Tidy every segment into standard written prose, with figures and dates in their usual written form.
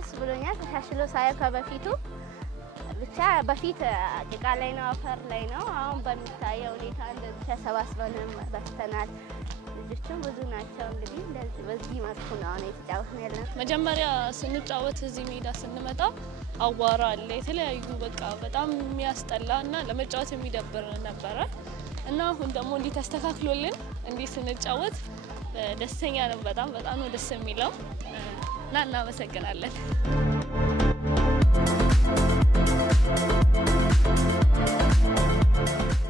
ደስ ብሎኛል ተሻሽሎ ሳየው ከበፊቱ ብቻ በፊት ጭቃ ላይ ነው አፈር ላይ ነው አሁን በሚታየው ሁኔታ እንደዚህ ተሰባስበን በስተናል ልጆቹም ብዙ ናቸው እንግዲህ እንደዚህ በዚህ መልኩ ነው የተጫወትን ያለን መጀመሪያ ስንጫወት እዚህ ሜዳ ስንመጣ አዋራ አለ የተለያዩ በቃ በጣም የሚያስጠላና ለመጫወት የሚደብር ነበረ እና አሁን ደግሞ እንዲህ ተስተካክሎልን እንዲህ ስንጫወት ደስተኛ ነን በጣም ነው ደስ የሚለው እና እናመሰግናለን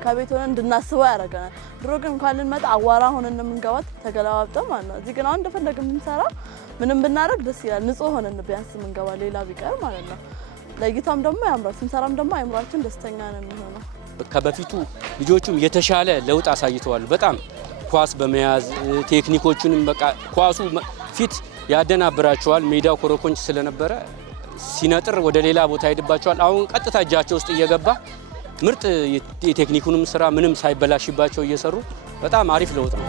ከቤት ሆነን እንድናስበው ያደርገናል ድሮ ግን እንኳን ልንመጣ አዋራ ሆነን እንደምንገባት ተገላብጠን ማለት ነው እዚህ ግን አሁን እንደፈለግን የምንሰራ ምንም ብናረግ ደስ ይላል ንጹህ ሆነን ቢያንስ ምንገባ ሌላ ቢቀር ማለት ነው ለይታም ደግሞ ያምራል ስንሰራም ደግሞ አይምራችን ደስተኛ ነው የሚሆነው ከበፊቱ ልጆቹም የተሻለ ለውጥ አሳይተዋል በጣም ኳስ በመያዝ ቴክኒኮቹንም በቃ ኳሱ ፊት ያደናብራቸዋል ሜዳው ኮረኮንች ስለነበረ ሲነጥር ወደ ሌላ ቦታ ሄድባቸዋል አሁን ቀጥታ እጃቸው ውስጥ እየገባ ምርጥ የቴክኒኩንም ስራ ምንም ሳይበላሽባቸው እየሰሩ በጣም አሪፍ ለውጥ ነው